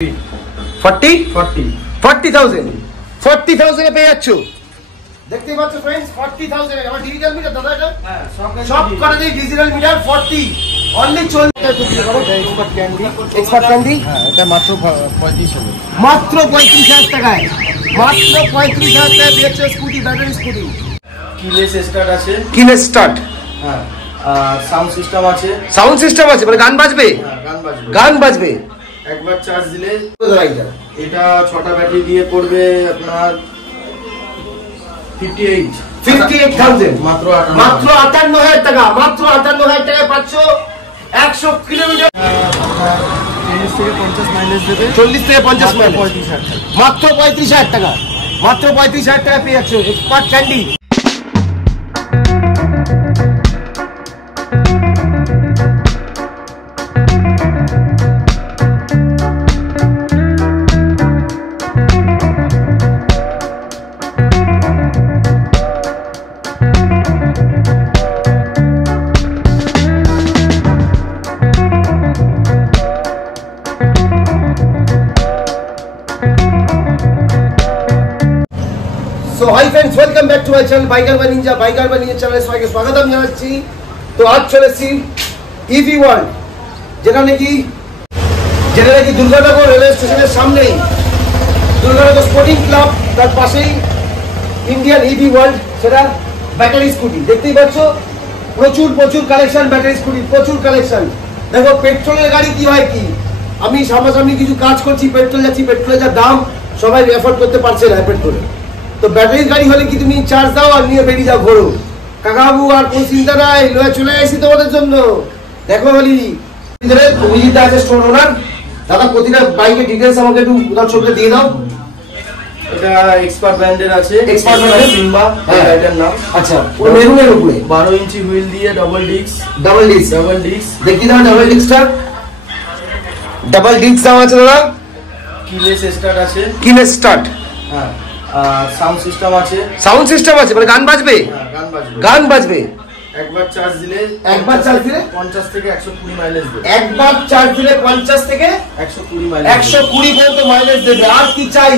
40,000 পেয়ে যাচ্ছ। দেখতেই পাচ্ছ फ्रेंड्स 40,000 আমার ডিজিটাল মিটার দাদা এটা সব করে দেই digital meter 40 only 40 expert candy এটা মাত্র 35,000 মাত্র 35,000 টাকায় মাত্র 35,000 টাকায় পেয়েছে scooty battery scooty keyless start আছে কিলেস স্টার্ট হ্যাঁ আর সাউন্ড সিস্টেম আছে মানে গান বাজবে গান বাজবে একবার চার্জ দিলে এটা 6টা ব্যাটারি দিয়ে পড়বে আপনার 58,000 মাত্র 58,000 টাকা মাত্র 58,000 টাকায় পাচ্ছ 100 কিলোমিটার 40 থেকে 50 মাইলেজ দেবে 40 থেকে 50 মাইলেজ 35,000 মাত্র 35,000 টাকা মাত্র 35,000 টাকা পেয়ে যাচ্ছ expert candy. So hi friends, welcome back to my channel Biker by Ninja চ্যানেলে সবাইকে স্বাগতম জানাচ্ছি। তো আজ চলেছি ইভি ওয়ার্ল্ড যেটা নাকি দুর্গানগর রেলওয়ে স্টেশনের সামনেই দুর্গানগর স্পোর্টিং ক্লাব তার পাশেই ইন্ডিয়ান ইভি ওয়ার্ল্ড, সেটা ব্যাটারি স্কুটি। দেখতেই পাচ্ছ প্রচুর কালেকশন ব্যাটারি স্কুটি, প্রচুর কালেকশন। দেখো পেট্রোলের গাড়ি কি হয় কি, আমি সামনাসামনি কিছু কাজ করছি, পেট্রোল যাচ্ছি, পেট্রোলের যা দাম সবাই এফোর্ড করতে পারছে না পেট্রোলে। তো ব্যাটারির গাড়ি হলে কি তুমি চার্জ দাও আর নিয়ে বেরিয়ে যাও ঘোরো। কাকাবাবু আর কোন চিন্তা নাই, লয়ে চলে এসেছি তোমাদের জন্য। দেখো বলি অভিজিৎ দা আছে স্টোর ওনার। দাদা প্রতিটা বাইকের ডিটেলস আমাকে একটু উদাহরণ দিয়ে দাও। এটা এক্সপার্ট ব্র্যান্ডের আছে, এক্সপার্ট ব্র্যান্ডের সিম্বা এটার নাম। আচ্ছা পুরো মেরুনের উপরে 12 ইঞ্চি হুইল দিয়ে ডাবল ডিস্ক দেখি দাও ডাবল ডিস্কটা, ডাবল ডিস্ক দাও আছে দাদা। কিলেস স্টার্ট আছে, কিলেস স্টার্ট হ্যাঁ আর সাউন্ড সিস্টেম আছে মানে গান বাজবে গান বাজবে একবার চার্জ দিলে 50 থেকে 120 মাইলেজ দেবে। একবার চার্জ দিলে 50 থেকে 120 মাইলেজ 120 পর্যন্ত মাইলেজ দেবে। আর কি চাই,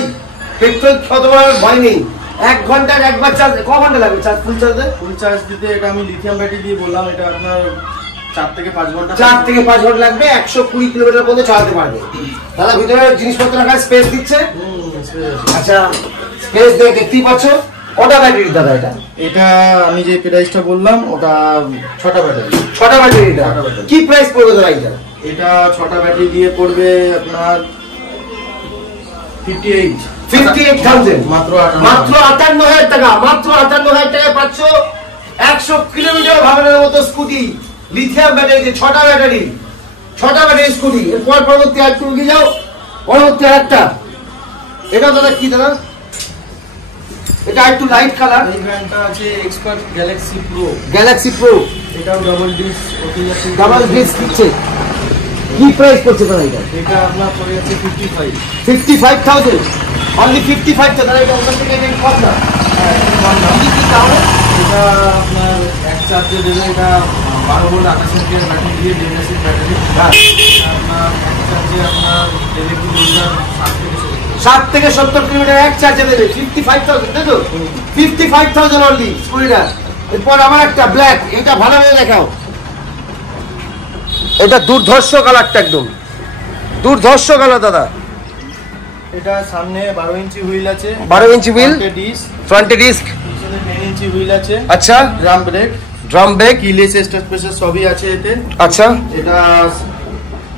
পেট্রোল খতমার ভয় নেই। 1 ঘন্টার একবার চার্জ ক ঘন্টা লাগবে চার্জ ফুল চার্জ দিতে? এটা আমি লিথিয়াম ব্যাটারি দিয়ে বললাম, এটা আপনার 4 থেকে 5 ঘন্টা লাগবে। 120 কিলোমিটার পর্যন্ত চালাতে পারবে। দাদা ভিতরে জিনিসপত্র রাখার স্পেস দিচ্ছে। আচ্ছা স্পেস দেখতেই পাচ্ছ। কটা ব্যাটারি দাদা এটা আমি যে প্রাইসটা বললাম ওটা 6টা ব্যাটারি। কি প্রাইস পড়বে দাদা এটা 6টা ব্যাটারি দিয়ে পড়বে আপনার 58,000 মাত্র 58,000 টাকা মাত্র 58,000 টাকায় পাচ্ছ 100 কিলোমিটার ভাগানোর মতো স্কুটি লিথিয়াম ব্যাটারি। 6টা ব্যাটারি স্কুটি। এরপর পরবর্তী আর একটু এগিয়ে যাও, পরবর্তী আরেকটা। এটা দাদা কি দাদা? এটা একটু লাইট কালার। এই ব্র্যান্ডটা আছে এক্সপার্ট গ্যালাক্সি প্রো। এটাও ডাবল ডিস্ক দিচ্ছে। কি প্রাইস পড়ছে দাদা এটা আপনার পড়ে যাচ্ছে 55,000 অনলি 55,000 দাদা। এটা ওখান থেকে নেই কম না। এটা আপনার এক চার্জে দেবে, এটা 12 ভোল্ট 28 অ্যাম্পিয়ার ব্যাটারি দিয়ে ডেভিএসি ব্যাটারি। আপনার এক চার্জে আপনার দেবে কিলোমিটার 60 থেকে 70 কিলোমিটার এক চার্জে দেবে। 55,000 তাই তো? 55,000 অনলি স্কুটিটা। এরপর আমার একটা ব্ল্যাক, এটা ভালোভাবে দেখাও। এটা দুর্ধর্ষ কালারটা, একদম দুর্ধর্ষ কালার দাদা। এটা সামনে 12 ইঞ্চি হুইল আছে, 12 ইঞ্চি হুইল, ফ্রন্টে ডিস্ক, পিছনে 10 ইঞ্চি হুইল আছে। আচ্ছা drum brake keyless start special সবই আছে এতে। আচ্ছা এটা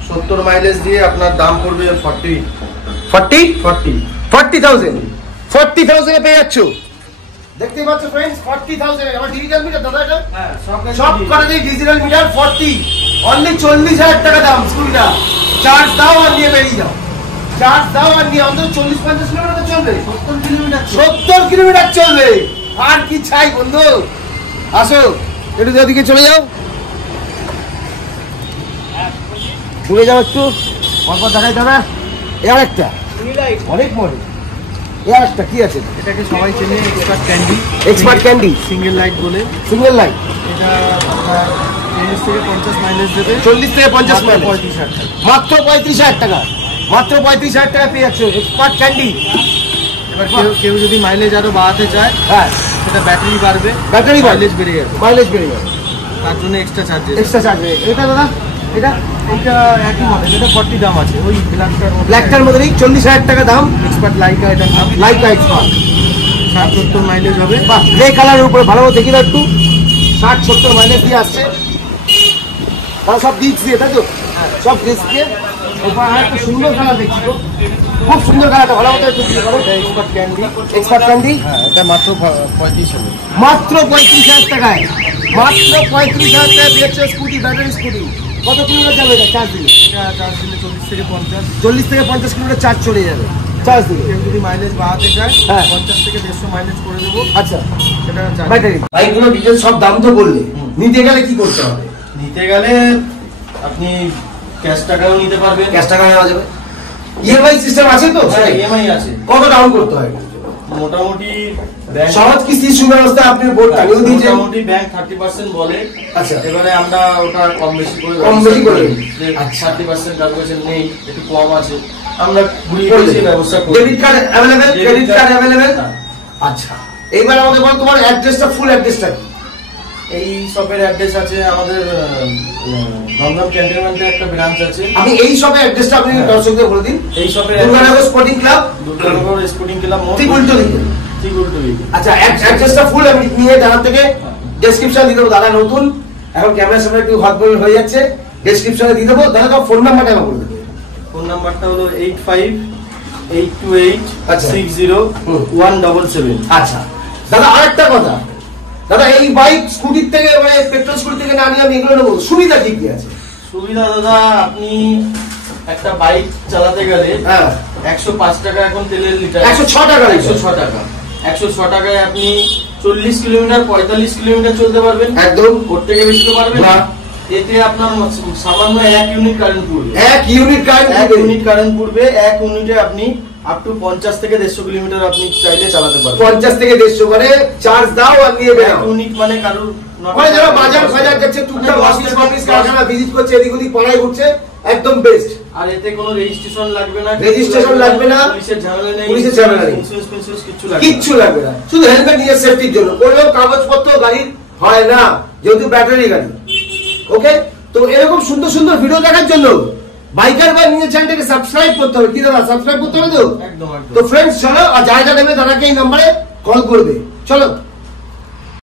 70 মাইলেজ দিয়ে আপনার দাম পড়বে 40,000 পেয়ে যাচ্ছ। দেখতেই পাচ্ছ फ्रेंड्स 40,000 আমার ডিজিটাল মিটার দাদা এটা সব করে দেই ডিজিটাল মিটার 40 অনলি 40,000 টাকা দাম স্কুটিটা। চার্জ দাও আর নিয়ে বেরিয়ে যাও, অন্তত 40-50 কিলোমিটার চলবে, 70 কিলোমিটার চলবে। আর কি চাই বন্ধু? আসো একটু ওদিকে চলে যাও, ঘুরে যাও একটু, পরপর দেখাই দাদা। এর একটা অনেক মডেল। এর একটা কি আছে? এটাকে সবাই চেনে এক্সপার্ট ক্যান্ডি সিঙ্গেল লাইট বলে। এটা আপনার 40 থেকে 50 মাইলেজ দেবে। 40 থেকে 50 মাইলেজ মাত্র 35,000 টাকা মাত্র 35,000 টাকা পেয়ে যাচ্ছে এক্সপার্ট ক্যান্ডি। এবার কেউ যদি মাইলেজ আরো বাড়াতে চায়, হ্যাঁ সেটা ব্যাটারি বাড়বে, ব্যাটারি মাইলেজ বেড়ে যাবে, মাইলেজ বেড়ে যাবে, তার জন্য এক্সট্রা চার্জেস। Extra charge. এটা দাদা এটা এটা একই মডেল, এটা 40 দাম আছে, ওই ব্ল্যাকটার মধ্যেই 40,000 টাকা দাম। এক্সপার্ট লাইকা, এটার নাম লাইকা এক্সপার্ট, 60-70 মাইলেজ হবে। বাহ, গ্রে কালারের উপরে ভালো দেখি না একটু, 60-70 মাইলেজ দিয়ে আসছে। তাও সব ডিস্ক দিয়ে, তাই তো? সব ডিস্ক দিয়ে। এরপর আর একটা সুন্দর কালার দেখছি তো, খুব সুন্দর কালারটা, ভালো মতো একটু দিয়ে করো। Expert candy, expert candy. হ্যাঁ, এটা মাত্র 35 হবে। মাত্র 35,000 টাকায়, মাত্র 35,000 টাকায় পেয়েছে স্কুটি, ব্যাটারি স্কুটি। কত কিলোমিটার যাবে এটা চার্জ দিলে? এটা চার্জ দিলে 40 থেকে 50। 40 থেকে 50 কিলোমিটার চার্জ চলে যাবে চার্জ দিলে। কেউ যদি মাইলেজ বাড়াতে চায়, হ্যাঁ। 50 থেকে 150 মাইলেজ করে দেবো। আচ্ছা, সেটা চার্জ। ব্যাটারি বাইকগুলো ডিটেল সব দাম তো বললে, নিতে গেলে কি করতে হবে? নিতে গেলে আপনি ক্যাশ টাকাও নিতে পারবেন, ক্যাশ টাকা নেওয়া যাবে, ইএমআই সিস্টেম আছে তো? হ্যাঁ ইএমআই আছে। কত ডাউন করতে হয়? মোটামুটি ব্যাংক, সহজ কিস্তি সুব্যবস্থা আপনি বোর্ড টানিয়ে দিয়েছেন। মোটামুটি ব্যাংক 30% বলে। আচ্ছা, এবারে আমরা ওটা কম বেশি করে যে 30% কাছে নেই, একটু কম আছে, আমরা ঘুরিয়ে ফিরিয়ে ব্যবস্থা করি। Debit card available, credit card available. আচ্ছা, এইবার আমাদের বল তোমার অ্যাড্রেসটা, ফুল অ্যাড্রেসটা কি? এই শপের অ্যাড্রেস আছে আমাদের দমদম ক্যান্টনমেন্টে একটা ব্রাঞ্চ আছে। আপনি এই শপের অ্যাড্রেসটা আপনি দর্শকদের বলে দিন। এই শপের Durganagar sporting club, Durganagar sporting club ঠিক উল্টো দিকে। ঠিক উল্টো দিকে। আচ্ছা, অ্যাড্রেসটা ফুল আমি নিয়ে দাদা থেকে ডেসক্রিপশন দিয়ে দেবো। দাদা নতুন, এখন ক্যামেরার সামনে একটু হটবল হয়ে যাচ্ছে, ডেসক্রিপশনে দিয়ে দেবো। দাদা তো ফোন নাম্বারটা আমার বলে দেবো। ফোন নাম্বারটা হলো 85-828-60-177। আচ্ছা দাদা, আরেকটা কথা দাদা, এই বাইক স্কুটির থেকে মানে পেট্রোল স্কুটি থেকে না নিয়ে আমি এগুলো নেবো, সুবিধা কি কি আছে? সুবিধা দাদা, আপনি একটা বাইক চালাতে গেলে হ্যাঁ 105 টাকা এখন তেলের লিটার, 106 টাকা, 106 টাকা, 106 টাকায় আপনি 40 কিলোমিটার 45 কিলোমিটার চলতে পারবেন, একদম। ওর থেকে বেশি তো পারবেন না। এতে আপনার সামান্য 1 ইউনিট কারেন্ট পড়বে, 1 ইউনিট কারেন্ট, 1 ইউনিট কারেন্ট পড়বে। 1 ইউনিটে আপনি আপ টু 50 থেকে 150 কিলোমিটার আপনি চাইলে চালাতে পারবেন। 50 থেকে 150 মানে চার্জ দাও আর নিয়ে বেরো। 1 ইউনিট মানে কারোর মানে যারা বাজার বাজার যাচ্ছে, টুকটাক অফিস কারখানা ভিজিট করছে, এদিক ওদিক পাড়ায় ঘুরছে, একদম বেস্ট। আর এতে কোনো রেজিস্ট্রেশন লাগবে না, রেজিস্ট্রেশন লাগবে না, পুলিশের ঝামেলা নেই, পুলিশের ঝামেলা নেই, ইন্স্যুরেন্স কিচ্ছু লাগবে না, কিচ্ছু লাগবে না, শুধু হেলমেট নিজের সেফটির জন্য। করলেও কাগজপত্র গাড়ির হয় না, যেহেতু ব্যাটারি গাড়ি। ওকে, তো এরকম সুন্দর সুন্দর ভিডিও দেখার জন্য বাইকার বা নিজের চ্যানেলটাকে সাবস্ক্রাইব করতে হবে। কি দাদা, সাবস্ক্রাইব করতে হবে তো? একদম একদম। তো ফ্রেন্ডস চলো, আর যা যা নেবে দাদাকে এই নাম্বারে কল করবে। চলো।